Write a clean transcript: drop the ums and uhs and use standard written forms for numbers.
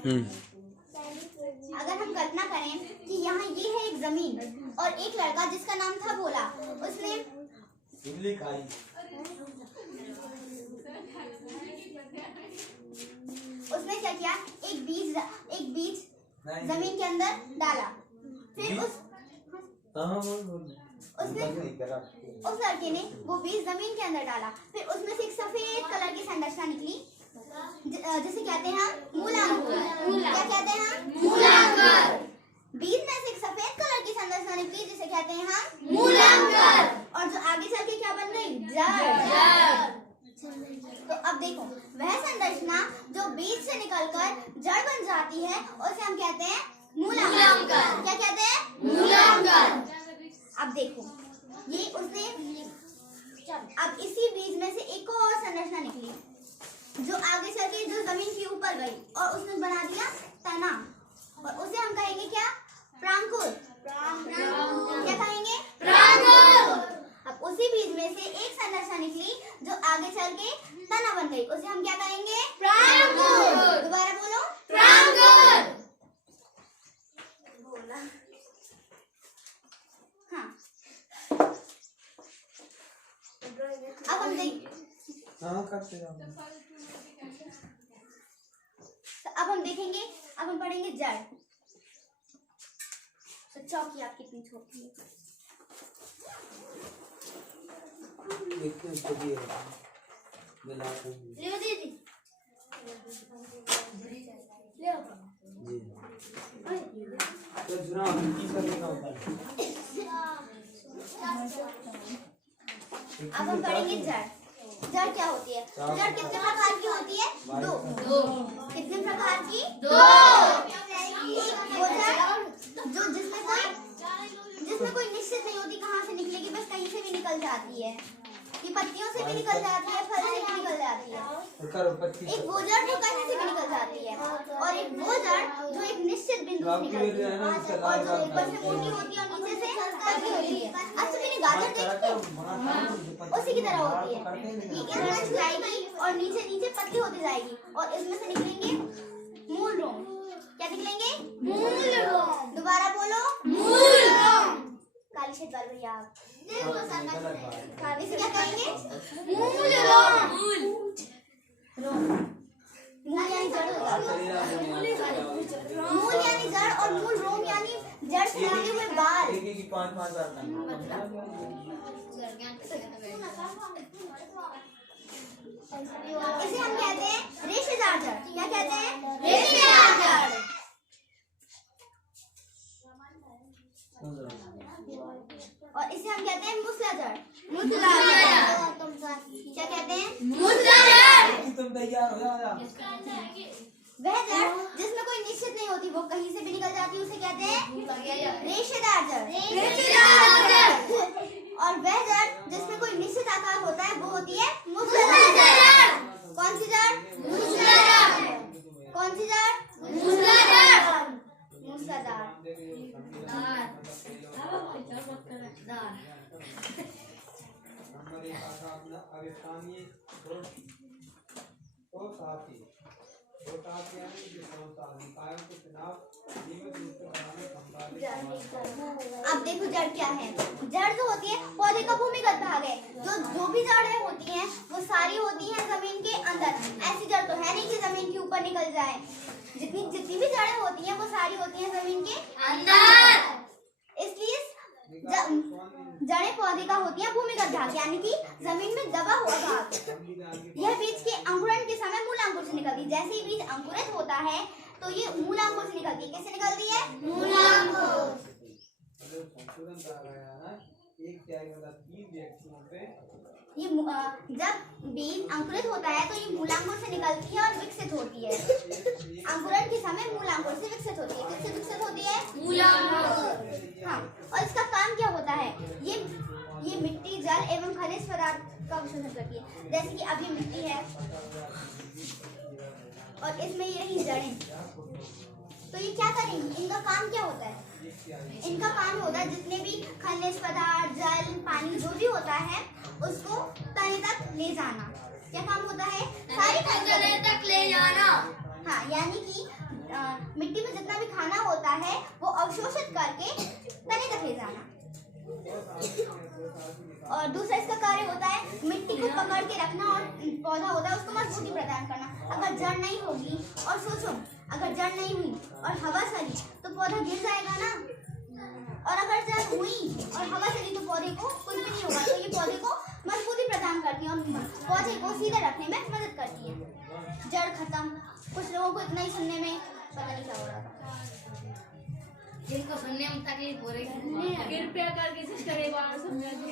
अगर हम कल्पना करें कि यहाँ ये है एक जमीन और एक लड़का जिसका नाम था भोला, उसने क्या किया, एक बीज जमीन के अंदर डाला। फिर उस लड़के ने वो बीज जमीन के अंदर डाला। फिर उसमें से एक सफेद कलर की संरचना निकली जिसे कहते हैं मूलांकुर। क्या कहते हैं? मूलांकुर। बीज में से एक सफेद कलर की संरचना निकली जिसे कहते हैं हम मूलांकुर। और जो आगे चल के क्या बन गई? जड़। तो अब देखो, वह संरचना जो बीज से निकलकर जड़ बन जाती है उसे हम कहते हैं मूलांकुर। क्या कहते हैं? मूलांकुर। अब देखो, ये उसने अब इसी बीज में से एक और संरचना निकली जो आगे चल के जो जमीन के ऊपर गई और उसने बना दिया तना, और उसे हम कहेंगे क्या? प्रांकुर। क्या कहेंगे? प्रांकुर। अब उसी बीज में से एक संरचना निकली जो आगे चल के तना बन गई, उसे हम क्या कहेंगे? प्रांकुर। दोबारा बोलो, प्रांकुर। बोला। हाँ, अब हम देखेंगे, अब हम पढ़ेंगे जड़। तो चौकी आप कितनी छोटी है? ले दीदी, अब हम पढ़ेंगे जड़। जड़ क्या होती है? जड़ कितने प्रकार की होती है? दो। कितने प्रकार की? दो। एक वो जड़ जो जिसमें कोई निश्चित नहीं होती कहाँ से निकलेगी, बस कहीं से भी निकल जाती है। ये पत्तियों से भी निकल जाती है, फल से भी निकल जाती है। एक वो जड़ जो कहीं से भी निकल जाती है, और एक वो जड़ जो एक निश्चित बिंदु से निकलती है और जो ऊपर से मोटी होती है और नीचे से पतली होती है। अच्छा, मैंने गाजर देखी, उसी की तरह होती है। ये इधर जाएगी और नीचे नीचे पतली होती जाएगी और इसमें से निकलेंगे मूल रोम। क्या निकलेंगे? मूल रोम। दोबारा बोलो, मूल रोम। काली शेट बाल भैया आप इसे क्या कहेंगे? मूल रोम। मूल यानी जड़ होगा। मूल यानी जड़ और मूल रोम यानी जड़ से लगे हुए बाल। इसे हम कहते हैं रेशेदार जड़। क्या कहते हैं? रेशेदार जड़। और इसे हम कहते हैं मूसला जड़। मूसला जड़। क्या कहते हैं? मूसला जड़। वह जड़ जिसमें कोई निश्चित नहीं होती, वो कहीं से भी निकल जाती है, उसे कहते हैं रेशेदार जड़। और वह जड़ जिसमें कोई निश्चित आकार होता है वो होती है मूसलाधार जड़। कौन सी जड़? मूसलाधार। कौन सी जड़? मूसलाधार। मूसलाधार। अब देखो जड़ क्या है। जड़ जो होती है पौधे का भूमिगत भाग है। जो भी जड़ें होती हैं वो सारी होती हैं जमीन के अंदर। ऐसी जड़ तो है नहीं कि जमीन के ऊपर निकल जाए। जितनी भी जड़ें होती हैं वो सारी होती हैं जमीन के अंदर। इसलिए जड़ें पौधे का होती है भूमिगत भाग, यानी कि जमीन में दबा हुआ भाग। यह बीज के अंकुरण के समय मूलांकुर से निकलती है। जैसे ही बीज अंकुरित होता है तो ये मूलांकुर से निकलती है। कैसे निकलती है? मूलांकुर। ये जब बीज अंकुरित होता है तो ये मूलांकुर से निकलती है और विकसित होती है। अंकुरण के समय मूलांकुर से विकसित होती है। किससे विकसित होती है? मूलांकुर। हाँ, और इसका काम क्या होता है? ये मिट्टी, जल एवं खनिज पदार्थ का अवशोषण करती है। जैसे कि अब ये मिट्टी है और इसमें ये रही जड़ें, तो ये क्या करेंगी? इनका काम क्या होता है? इनका काम होता है जितने भी खनिज पदार्थ, जल, पानी जो भी होता है उसको तने तक ले जाना। क्या काम होता है? सारी तने तक ले जाना। हाँ, यानी कि मिट्टी में जितना भी खाना होता है वो अवशोषित करके तने तक ले जाना। और दूसरा इसका कार्य होता है मिट्टी को पकड़ के रखना और पौधा होता है उसको मजबूती प्रदान करना। अगर जड़ नहीं होगी और सोचो अगर जड़ नहीं हुई और हवा चली तो पौधा गिर जाएगा ना, और अगर जड़ हुई और हवा चली तो पौधे को कुछ भी नहीं होगा। तो ये पौधे को मजबूती प्रदान करती है और पौधे को सीधे रखने में मदद करती है। जड़ खत्म, कुछ लोगों को इतना ही सुनने में पता नहीं क्या हो रहा था, जिनको सुनने में तकलीफ हो रही है कृपया करके सिस्टर एक बार समझा दो।